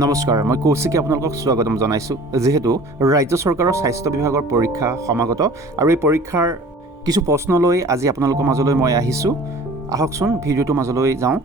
নমস্কাৰ, মই কৌশিকে আপোনালোকক স্বাগতম জনাইছোঁ। যিহেতু ৰাজ্য চৰকাৰৰ স্বাস্থ্য বিভাগৰ পৰীক্ষা সমাগত আৰু এই পৰীক্ষাৰ কিছু প্ৰশ্ন লৈ আজি আপোনালোকৰ মাজলৈ মই আহিছোঁ। আহকচোন ভিডিঅ'টোৰ মাজলৈ যাওঁ।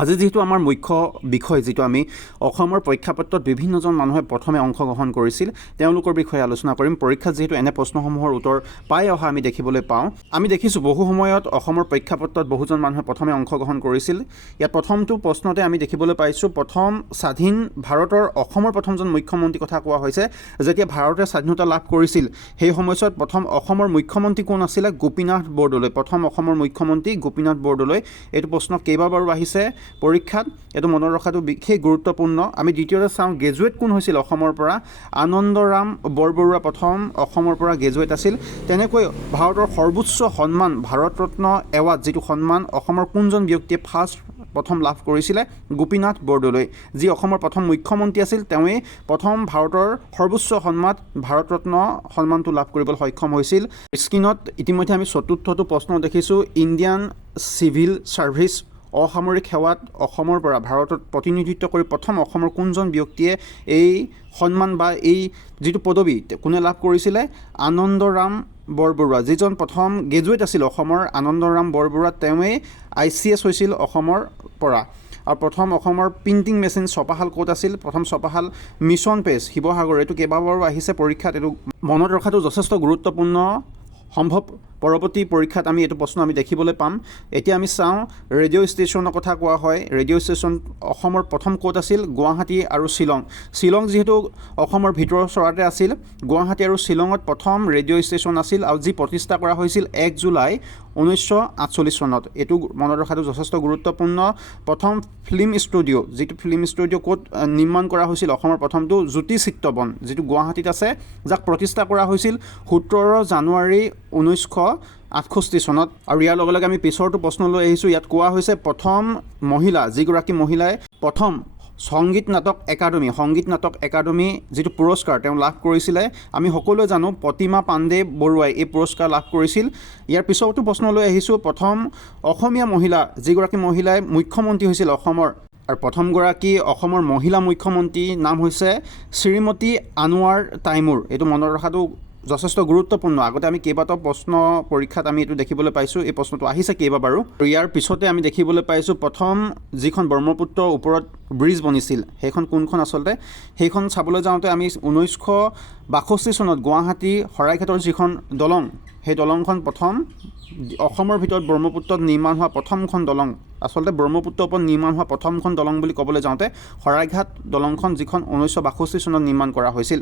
আজি যিহেতু আমাৰ মুখ্য বিষয় যিটো আমি অসমৰ প্ৰেক্ষাপটত বিভিন্নজন মানুহে প্ৰথমে অংশগ্ৰহণ কৰিছিল তেওঁলোকৰ বিষয়ে আলোচনা কৰিম। পৰীক্ষাত যিহেতু এনে প্ৰশ্নসমূহৰ উত্তৰ পাই অহা আমি দেখিবলৈ পাওঁ। আমি দেখিছোঁ বহু সময়ত অসমৰ প্ৰেক্ষাপটত বহুজন মানুহে প্ৰথমে অংশগ্ৰহণ কৰিছিল। ইয়াত প্ৰথমটো প্ৰশ্নতে আমি দেখিবলৈ পাইছোঁ প্ৰথম স্বাধীন ভাৰতৰ অসমৰ প্ৰথমজন মুখ্যমন্ত্ৰীৰ কথা কোৱা হৈছে। যেতিয়া ভাৰতে স্বাধীনতা লাভ কৰিছিল সেই সময়ছোৱাত প্ৰথম অসমৰ মুখ্যমন্ত্ৰী কোন আছিলে? গোপীনাথ বৰদলৈ। প্ৰথম অসমৰ মুখ্যমন্ত্ৰী গোপীনাথ বৰদলৈ। এইটো প্ৰশ্ন কেইবাবাৰো আহিছে পৰীক্ষাত, এইটো মনত ৰখাটো বিশেষ গুৰুত্বপূৰ্ণ। আমি দ্বিতীয়তে চাওঁ গ্ৰেজুৱেট কোন হৈছিল অসমৰ পৰা? আনন্দৰাম বৰবৰুৱা প্ৰথম অসমৰ পৰা গ্ৰেজুৱেট আছিল। তেনেকৈ ভাৰতৰ সৰ্বোচ্চ সন্মান ভাৰত ৰত্ন এৱাৰ্ড যিটো সন্মান অসমৰ কোনজন ব্যক্তিয়ে প্ৰথম লাভ কৰিছিলে? গোপীনাথ বৰদলৈ, যি অসমৰ প্ৰথম মুখ্যমন্ত্ৰী আছিল। তেওঁৱেই প্ৰথম ভাৰতৰ সৰ্বোচ্চ সন্মান ভাৰত ৰত্ন সন্মানটো লাভ কৰিবলৈ সক্ষম হৈছিল। স্ক্ৰীণত ইতিমধ্যে আমি চতুৰ্থটো প্ৰশ্ন দেখিছোঁ। ইণ্ডিয়ান চিভিল ছাৰ্ভিচ অসামৰিক সেৱাত অসমৰ পৰা ভাৰতত প্ৰতিনিধিত্ব কৰি প্ৰথম অসমৰ কোনজন ব্যক্তিয়ে এই সন্মান বা এই যিটো পদবী কোনে লাভ কৰিছিলে? আনন্দৰাম বৰবৰুৱা, যিজন প্ৰথম গ্ৰেজুৱেট আছিল অসমৰ আনন্দৰাম বৰবৰুৱা। তেওঁৱেই ICS হৈছিল অসমৰ পৰা। আৰু প্ৰথম অসমৰ প্ৰিণ্টিং মেচিন ছপাশাল ক'ত আছিল? প্ৰথম ছপাশাল মিছন পেজ শিৱসাগৰ। এইটো কেইবাবাৰো আহিছে পৰীক্ষাত, এইটো মনত ৰখাটো যথেষ্ট গুৰুত্বপূৰ্ণ। সম্ভৱ পৰৱৰ্তী পৰীক্ষাত আমি এইটো প্ৰশ্ন আমি দেখিবলৈ পাম। এতিয়া আমি চাওঁ ৰেডিঅ' ষ্টেচনৰ কথা কোৱা হয়। ৰেডিঅ' ষ্টেচন অসমৰ প্ৰথম ক'ত আছিল? গুৱাহাটী আৰু শ্বিলং। শ্বিলং যিহেতু অসমৰ ভিতৰৰ চৰাতে আছিল, গুৱাহাটী আৰু শ্বিলঙত প্ৰথম ৰেডিঅ' ষ্টেচন আছিল আৰু যি প্ৰতিষ্ঠা কৰা হৈছিল 1 জুলাই 1948 চনত। এইটো মনত ৰখাটো যথেষ্ট গুৰুত্বপূৰ্ণ। প্ৰথম ফিল্ম ষ্টুডিঅ', যিটো ফিল্ম ষ্টুডিঅ' ক'ত নিৰ্মাণ কৰা হৈছিল? অসমৰ প্ৰথমটো জ্যোতি চিত্ৰবন, যিটো গুৱাহাটীত আছে, যাক প্ৰতিষ্ঠা কৰা হৈছিল 17 জানুৱাৰী 1968 চনত। আৰু ইয়াৰ লগে লগে আমি পিছৰটো প্ৰশ্ন লৈ আহিছোঁ। ইয়াত কোৱা হৈছে প্ৰথম মহিলা, যিগৰাকী মহিলাই প্ৰথম সংগীত নাটক একাডেমী যিটো পুৰস্কাৰ তেওঁ লাভ কৰিছিলে, আমি সকলোৱে জানো প্ৰতিমা পাণ্ডে বৰুৱাই এই পুৰস্কাৰ লাভ কৰিছিল। ইয়াৰ পিছৰটো প্ৰশ্ন লৈ আহিছোঁ প্ৰথম অসমীয়া মহিলা, যিগৰাকী মহিলাই মুখ্যমন্ত্ৰী হৈছিল অসমৰ। আৰু প্ৰথমগৰাকী অসমৰ মহিলা মুখ্যমন্ত্ৰীৰ নাম হৈছে শ্ৰীমতী আনোৱাৰ তাইমুৰ। এইটো মনত ৰখাটো যথেষ্ট গুৰুত্বপূৰ্ণ। আগতে আমি কেইবাটাও প্ৰশ্ন পৰীক্ষাত আমি এইটো দেখিবলৈ পাইছোঁ, এই প্ৰশ্নটো আহিছে কেইবাবাৰো। আৰু ইয়াৰ পিছতে আমি দেখিবলৈ পাইছোঁ প্ৰথম যিখন ব্ৰহ্মপুত্ৰৰ ওপৰত ব্ৰিজ বনিছিল সেইখন কোনখন আচলতে? সেইখন চাবলৈ যাওঁতে আমি 1962 চনত গুৱাহাটী শৰাইঘাটৰ যিখন দলং, সেই দলংখন প্ৰথম অসমৰ ভিতৰত ব্ৰহ্মপুত্ৰত নিৰ্মাণ হোৱা প্ৰথমখন দলং। আচলতে ব্ৰহ্মপুত্ৰৰ ওপৰত নিৰ্মাণ হোৱা প্ৰথমখন দলং বুলি ক'বলৈ যাওঁতে শৰাইঘাট দলংখন, যিখন 1962 চনত নিৰ্মাণ কৰা হৈছিল।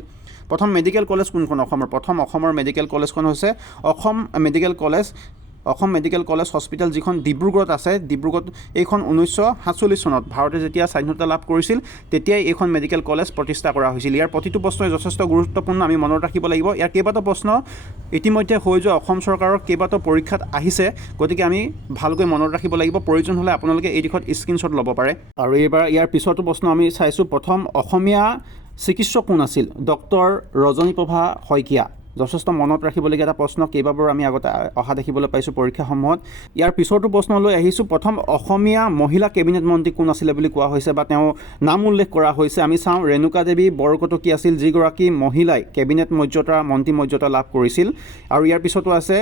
প্ৰথম মেডিকেল কলেজ কোনখন অসমৰ? প্ৰথম অসমৰ মেডিকেল কলেজখন হৈছে অসম মেডিকেল কলেজ হস্পিটেল, যিখন ডিব্ৰুগড়ত আছে। ডিব্ৰুগড়ত এইখন 1947 চনত ভাৰতে যেতিয়া স্বাধীনতা লাভ কৰিছিল তেতিয়াই এইখন মেডিকেল কলেজ প্ৰতিষ্ঠা কৰা হৈছিল। ইয়াৰ প্ৰতিটো প্ৰশ্নই যথেষ্ট গুৰুত্বপূৰ্ণ, আমি মনত ৰাখিব লাগিব। ইয়াৰ কেইবাটাও প্ৰশ্ন ইতিমধ্যে হৈ যোৱা অসম চৰকাৰৰ কেইবাটাও পৰীক্ষাত আহিছে, গতিকে আমি ভালকৈ মনত ৰাখিব লাগিব। প্ৰয়োজন হ'লে আপোনালোকে এই দিশত স্ক্ৰীনশ্বট ল'ব পাৰে। আৰু এইবাৰ ইয়াৰ পিছতো প্ৰশ্ন আমি চাইছোঁ প্ৰথম অসমীয়া চিকিৎসক কোন আছিল? ডক্টৰ ৰজনীপ্ৰভা শইকীয়া। যথেষ্ট মনত ৰাখিবলগীয়া এটা প্ৰশ্ন, কেইবাবাৰো আমি আগতে অহা দেখিবলৈ পাইছোঁ পৰীক্ষাসমূহত। ইয়াৰ পিছৰটো প্ৰশ্ন লৈ আহিছোঁ প্ৰথম অসমীয়া মহিলা কেবিনেট মন্ত্ৰী কোন আছিলে বুলি কোৱা হৈছে বা তেওঁ নাম উল্লেখ কৰা হৈছে। আমি চাওঁ ৰেণুকা দেৱী বৰকটকী আছিল, যিগৰাকী মহিলাই কেবিনেট মৰ্যাদা, মন্ত্ৰী মৰ্যাদা লাভ কৰিছিল। আৰু ইয়াৰ পিছতো আছে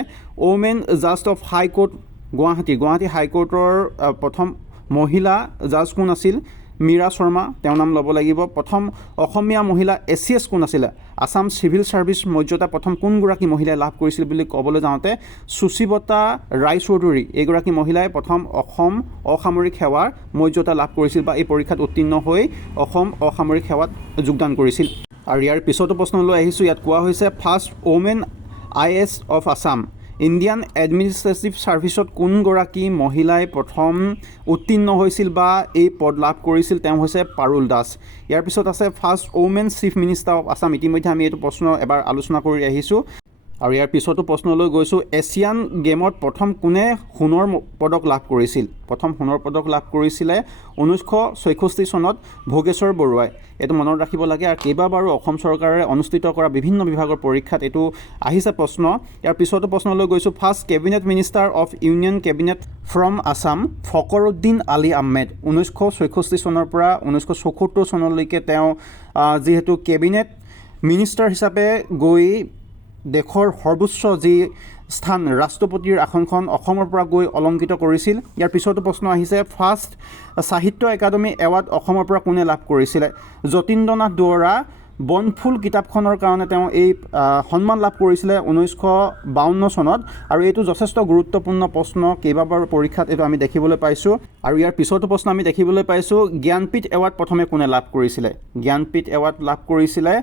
ওমেন জাজ অফ হাইকোৰ্ট গুৱাহাটী হাইকোৰ্টৰ প্ৰথম মহিলা জাজ কোন আছিল? মীৰা শৰ্মা, তেওঁৰ নাম ল'ব লাগিব। প্ৰথম অসমীয়া মহিলা ACS কোন আছিলে? আছাম চিভিল ছাৰ্ভিচ মৰ্যাদা প্ৰথম কোনগৰাকী মহিলাই লাভ কৰিছিল বুলি ক'বলৈ যাওঁতে সুশীবতা ৰায়চৌধুৰী, এইগৰাকী মহিলাই প্ৰথম অসম অসামৰিক সেৱাৰ মৰ্যাদা লাভ কৰিছিল বা এই পৰীক্ষাত উত্তীৰ্ণ হৈ অসম অসামৰিক সেৱাত যোগদান কৰিছিল। আৰু ইয়াৰ পিছতো প্ৰশ্ন লৈ আহিছোঁ। ইয়াত কোৱা হৈছে first women IAS of Assam. Indian administrative ছাৰ্ভিচত কোনগৰাকী মহিলাই প্ৰথম উত্তীৰ্ণ হৈছিল বা এই পদ লাভ কৰিছিল? তেওঁ হৈছে পাৰুল দাস। ইয়াৰ পিছত আছে first women chief minister of Assam. ইতিমধ্যে আমি এইটো প্ৰশ্ন এবাৰ আলোচনা কৰি আহিছোঁ। আৰু ইয়াৰ পিছতো প্ৰশ্নলৈ গৈছোঁ, এছিয়ান গেমত প্ৰথম কোনে সোণৰ পদক লাভ কৰিছিল? প্ৰথম সোণৰ পদক লাভ কৰিছিলে 1966 চনত ভোগেশ্বৰ বৰুৱাই। এইটো মনত ৰাখিব লাগে। আৰু কেইবাবাৰো অসম চৰকাৰে অনুষ্ঠিত কৰা বিভিন্ন বিভাগৰ পৰীক্ষাত এইটো আহিছে প্ৰশ্ন। ইয়াৰ পিছতো প্ৰশ্নলৈ গৈছোঁ, first cabinet minister of union cabinet from Assam Fakhruddin Ali Ahmed. 1966 চনৰ পৰা 1974 চনলৈকে তেওঁ যিহেতু কেবিনেট মিনিষ্টাৰ হিচাপে গৈ দেশৰ সৰ্বোচ্চ যি স্থান ৰাষ্ট্ৰপতিৰ আসনখন অসমৰ পৰা গৈ অলংকৃত কৰিছিল। ইয়াৰ পিছতো প্ৰশ্ন আহিছে, ফাৰ্ষ্ট সাহিত্য একাডেমী এৱাৰ্ড অসমৰ পৰা কোনে লাভ কৰিছিলে? যতীন্দ্ৰনাথ দুৱৰা বনফুল কিতাপখনৰ কাৰণে তেওঁ এই সন্মান লাভ কৰিছিলে 1952 চনত। আৰু এইটো যথেষ্ট গুৰুত্বপূৰ্ণ প্ৰশ্ন, কেইবাবাৰ পৰীক্ষাত এইটো আমি দেখিবলৈ পাইছোঁ। আৰু ইয়াৰ পিছতো প্ৰশ্ন আমি দেখিবলৈ পাইছোঁ, জ্ঞানপীঠ এৱাৰ্ড প্ৰথমে কোনে লাভ কৰিছিলে? জ্ঞানপীঠ এৱাৰ্ড লাভ কৰিছিলে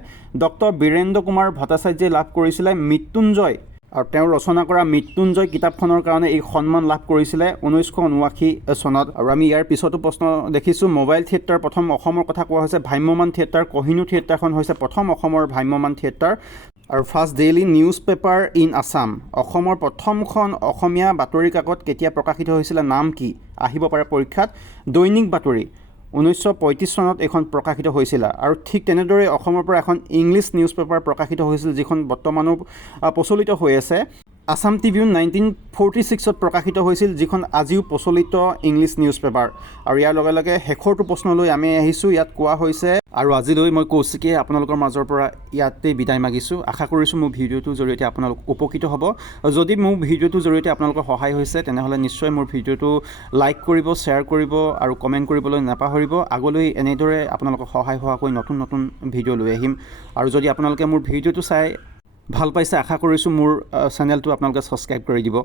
ডক্টৰ বীৰেন্দ্ৰ কুমাৰ ভট্টাচাৰ্যই লাভ কৰিছিলে। মৃত্যুঞ্জয় আৰু তেওঁৰ ৰচনা কৰা মৃত্যুঞ্জয় কিতাপখনৰ কাৰণে এই সন্মান লাভ কৰিছিলে 1979 চনত। আৰু আমি ইয়াৰ পিছতো প্ৰশ্ন দেখিছোঁ, মোবাইল থিয়েটাৰ প্ৰথম অসমৰ কথা কোৱা হৈছে ভ্ৰাম্যমান থিয়েটাৰ। কহিনুৰ থিয়েটাৰখন হৈছে প্ৰথম অসমৰ ভ্ৰাম্যমান থিয়েটাৰ। আৰু first daily news paper in Assam, অসমৰ প্ৰথমখন অসমীয়া বাতৰি কাকত কেতিয়া প্ৰকাশিত হৈছিলে? নাম কি? আহিব পাৰে পৰীক্ষাত। দৈনিক বাতৰি 1935 চনত এইখন প্ৰকাশিত হৈছিলে। আৰু ঠিক তেনেদৰে অসমৰ পৰা এখন ইংলিছ নিউজ পেপাৰ প্ৰকাশিত হৈছিল, যিখন বৰ্তমানো প্ৰচলিত হৈ আছে। আছাম ট্ৰিবিউন 1946ত প্ৰকাশিত হৈছিল, যিখন আজিও প্ৰচলিত ইংলিছ নিউজ পেপাৰ। আৰু ইয়াৰ লগে লগে শেষৰটো প্ৰশ্নলৈ আমি আহিছোঁ। ইয়াত কোৱা হৈছে, আৰু আজিলৈ মই কৌশিকে আপোনালোকৰ মাজৰ পৰা ইয়াতেই বিদায় মাগিছোঁ। আশা কৰিছোঁ মোৰ ভিডিঅ'টোৰ জৰিয়তে আপোনালোক উপকৃত হ'ব। যদি মোৰ ভিডিঅ'টোৰ জৰিয়তে আপোনালোকৰ সহায় হৈছে, তেনেহ'লে নিশ্চয় মোৰ ভিডিঅ'টো লাইক কৰিব, শ্বেয়াৰ কৰিব আৰু কমেণ্ট কৰিবলৈ নাপাহৰিব। আগলৈ এনেদৰে আপোনালোকক সহায় হোৱাকৈ নতুন নতুন ভিডিঅ' লৈ আহিম। আৰু যদি আপোনালোকে মোৰ ভিডিঅ'টো চাই ভাল পাইছে, আশা কৰিছোঁ মোৰ চেনেলটো আপোনালোকে ছাবস্ক্ৰাইব কৰি দিব।